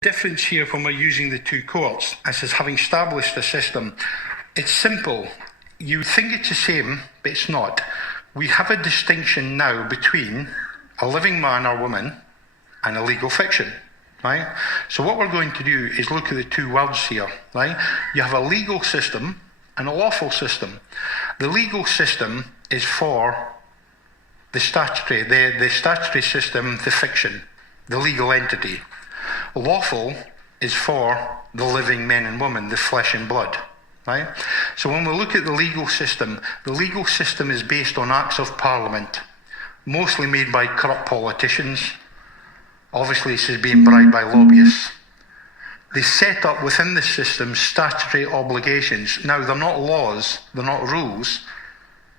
Difference here when we're using the two courts, as is having established a system, it's simple. You think it's the same, but it's not. We have a distinction now between a living man or woman and a legal fiction, right? So what we're going to do is look at the two words here, right? You have a legal system and a lawful system. The legal system is for the statutory system, the fiction, the legal entity. Lawful is for the living men and women, the flesh and blood, right? So when we look at the legal system is based on acts of parliament, mostly made by corrupt politicians. Obviously, this is being bribed by lobbyists. They set up within the system statutory obligations. Now, they're not laws, they're not rules,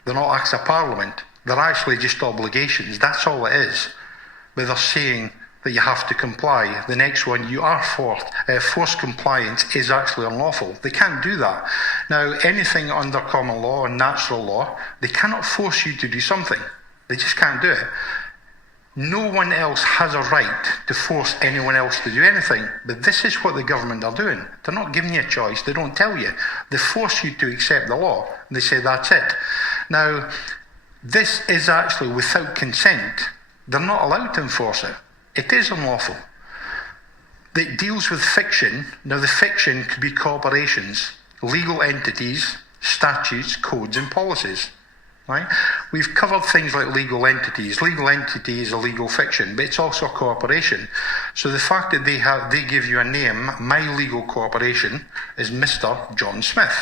they're not acts of parliament. They're actually just obligations. That's all it is. But they're saying that you have to comply. The next one, you are forced compliance is actually unlawful. They can't do that. Now, anything under common law and natural law, they cannot force you to do something. They just can't do it. No one else has a right to force anyone else to do anything. But this is what the government are doing. They're not giving you a choice. They don't tell you. They force you to accept the law. They say that's it. Now, this is actually without consent. They're not allowed to enforce it. It is unlawful. It deals with fiction. Now, the fiction could be corporations, legal entities, statutes, codes, and policies. Right? We've covered things like legal entities. Legal entity is a legal fiction, but it's also a corporation. So the fact that they give you a name, my legal corporation is Mr. John Smith.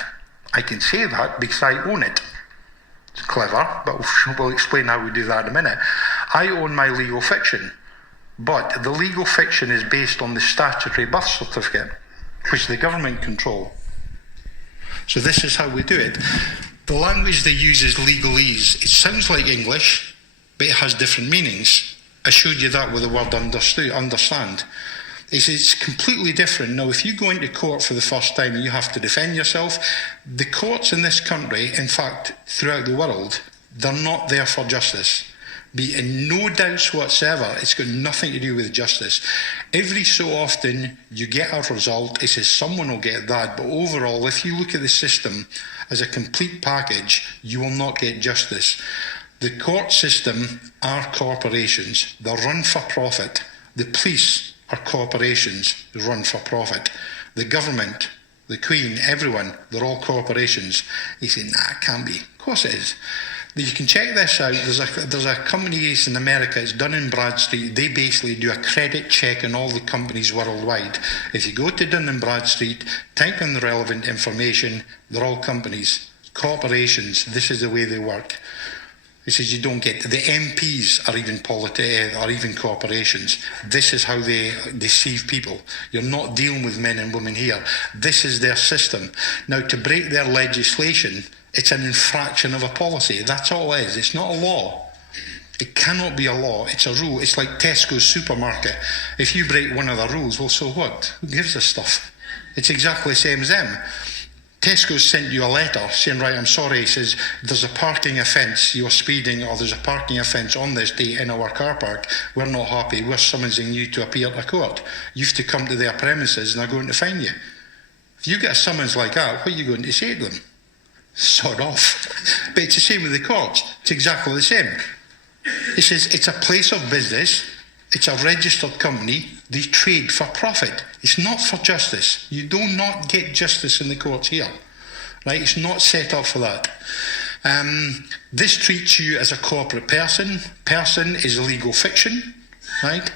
I can say that because I own it. It's clever, but we'll explain how we do that in a minute. I own my legal fiction. But the legal fiction is based on the statutory birth certificate, which the government control. So this is how we do it. The language they use is legalese. It sounds like English, but it has different meanings. I showed you that with the word understand. It's completely different. Now, if you go into court for the first time and you have to defend yourself, the courts in this country, in fact, throughout the world, they're not there for justice. Be in no doubts whatsoever, it's got nothing to do with justice. Every so often you get a result, it says someone will get that, but overall, if you look at the system as a complete package, you will not get justice. The court system are corporations, they're run for profit. The police are corporations, they run for profit. The government, the Queen, everyone, they're all corporations. You say, nah, it can't be. Of course it is. You can check this out. There's a company in America, it's Dun & Bradstreet. They basically do a credit check on all the companies worldwide. If you go to Dun & Bradstreet, type in the relevant information, they're all companies, corporations. This is the way they work. He says you don't get, the MPs are even corporations. This is how they deceive people. You're not dealing with men and women here. This is their system. Now, to break their legislation, it's an infraction of a policy. That's all it is. It's not a law. It cannot be a law. It's a rule. It's like Tesco's supermarket. If you break one of the rules, well, so what? Who gives us stuff? It's exactly the same as them. Tesco's sent you a letter saying, right, I'm sorry, it says there's a parking offence, you're speeding, or there's a parking offence on this day in our car park. We're not happy. We're summoning you to appear to court. You have to come to their premises and they're going to fine you. If you get a summons like that, what are you going to say to them? Sod off. But it's the same with the courts. It's exactly the same. It says it's a place of business. It's a registered company. They trade for profit. It's not for justice. You do not get justice in the courts here. Right? It's not set up for that. This treats you as a corporate person. Person is legal fiction. Right?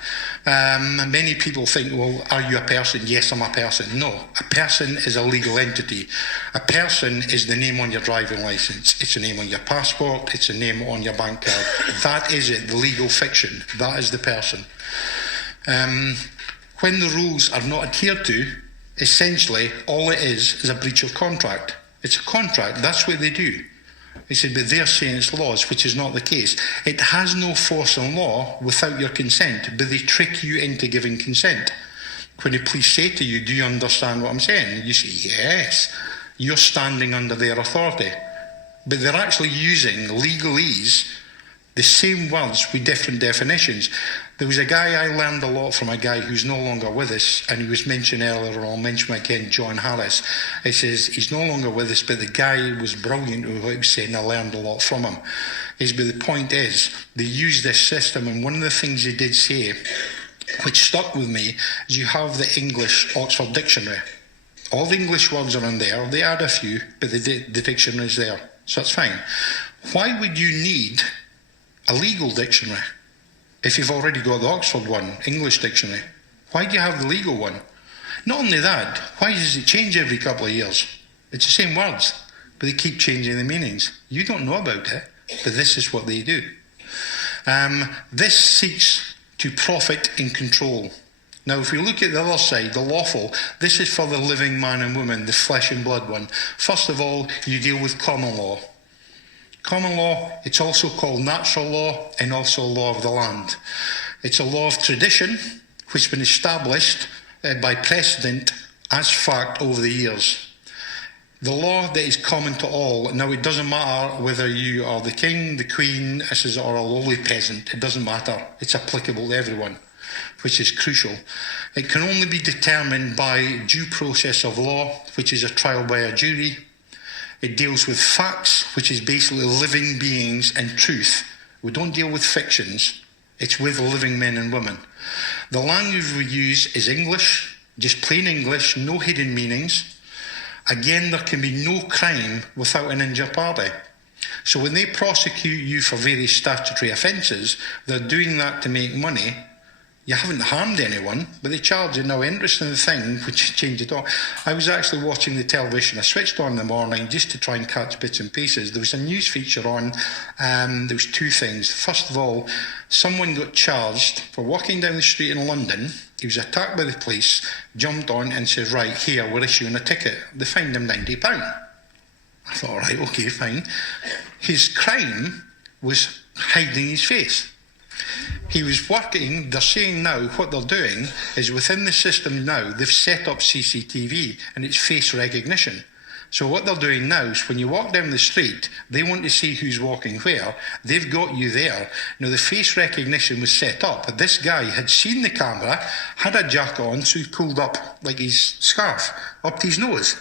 Many people think, well, are you a person? Yes, I'm a person. No, a person is a legal entity. A person is the name on your driving licence. It's a name on your passport. It's a name on your bank card. That is it, the legal fiction. That is the person. When the rules are not adhered to, essentially all it is a breach of contract. It's a contract. That's what they do. He said, but they're saying it's laws, which is not the case. It has no force in law without your consent, but they trick you into giving consent. When the police say to you, do you understand what I'm saying? You say, yes. You're standing under their authority. But they're actually using legalese The same words with different definitions. There was a guy I learned a lot from, a guy who's no longer with us, and he was mentioned earlier, or I'll mention him again, John Harris. He says he's no longer with us, but the guy was brilliant with what he was saying. I learned a lot from him. But the point is, they use this system, and one of the things he did say, which stuck with me, is you have the English Oxford Dictionary. All the English words are in there. They add a few, but the dictionary is there. So that's fine. Why would you need a legal dictionary if you've already got the Oxford one, English dictionary? Why do you have the legal one? Not only that, why does it change every couple of years? It's the same words, but they keep changing the meanings. You don't know about it, but this is what they do. This seeks to profit and control. Now, if we look at the other side, the lawful, this is for the living man and woman, the flesh and blood one. First of all, you deal with common law. Common law, it's also called natural law and also law of the land. It's a law of tradition which has been established by precedent as fact over the years. The law that is common to all. Now, it doesn't matter whether you are the king, the queen, or a lowly peasant. It doesn't matter. It's applicable to everyone, which is crucial. It can only be determined by due process of law, which is a trial by a jury. It deals with facts, which is basically living beings, and truth. We don't deal with fictions. It's with living men and women. The language we use is English, just plain English, no hidden meanings. Again, there can be no crime without an injured party. So when they prosecute you for various statutory offences, they're doing that to make money. You haven't harmed anyone, but they charge you no interest in the thing, which changed it all. I was actually watching the television. I switched on in the morning just to try and catch bits and pieces. There was a news feature on. There was two things. First of all, someone got charged for walking down the street in London. He was attacked by the police, jumped on and said, right, here, we're issuing a ticket. They fined him £90. I thought, all right, okay, fine. His crime was hiding his face. He was working, they're saying now, what they're doing is within the system now, they've set up CCTV and it's face recognition. So what they're doing now is when you walk down the street, they want to see who's walking where. They've got you there. Now, the face recognition was set up. This guy had seen the camera, had a jacket on, so he pulled up like his scarf up to his nose.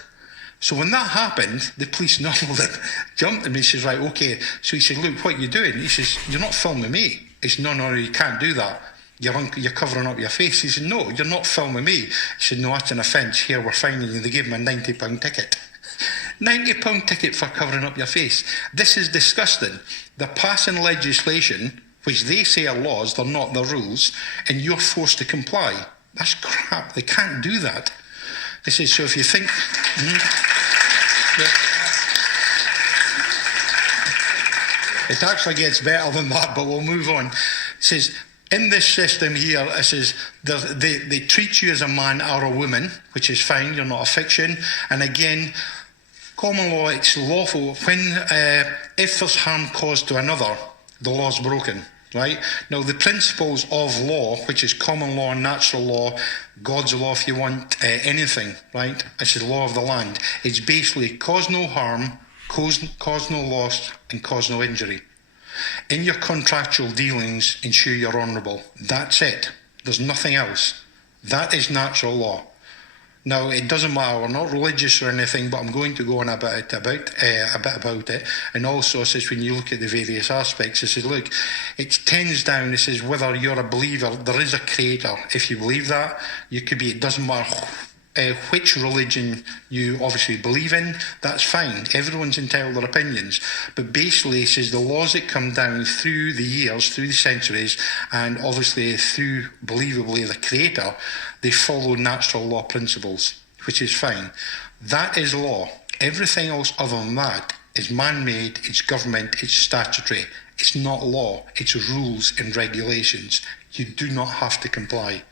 So when that happened, the police nobbled him, jumped him, and he says, right, okay. So he said, look, what are you doing? He says, you're not filming me. He said, no, you can't do that. You're covering up your face. He said, no, you're not filming me. He said, no, that's an offence. Here, we're fining you. They gave him a £90 ticket. £90 ticket for covering up your face. This is disgusting. They're passing legislation, which they say are laws, they're not the rules, and you're forced to comply. That's crap. They can't do that. They say, so if you think... It actually gets better than that, but we'll move on. It says, in this system here, it says they treat you as a man or a woman, which is fine, you're not a fiction. And again, common law, it's lawful when, if there's harm caused to another, the law's broken, right? Now, the principles of law, which is common law, natural law, God's law, if you want, anything, right? This is law of the land. It's basically cause no harm, cause no loss, and cause no injury. In your contractual dealings, ensure you're honourable. That's it. There's nothing else. That is natural law. Now, it doesn't matter, we're not religious or anything, but I'm going to go on a bit about it. And also, it says, when you look at the various aspects, it says, look, it tends down, it says, whether you're a believer, there is a creator. If you believe that, you could be, it doesn't matter which religion you obviously believe in, that's fine. Everyone's entitled to their opinions. But basically, it says the laws that come down through the years, through the centuries, and obviously through, believably, the Creator, they follow natural law principles, which is fine. That is law. Everything else other than that is man-made, it's government, it's statutory. It's not law, it's rules and regulations. You do not have to comply.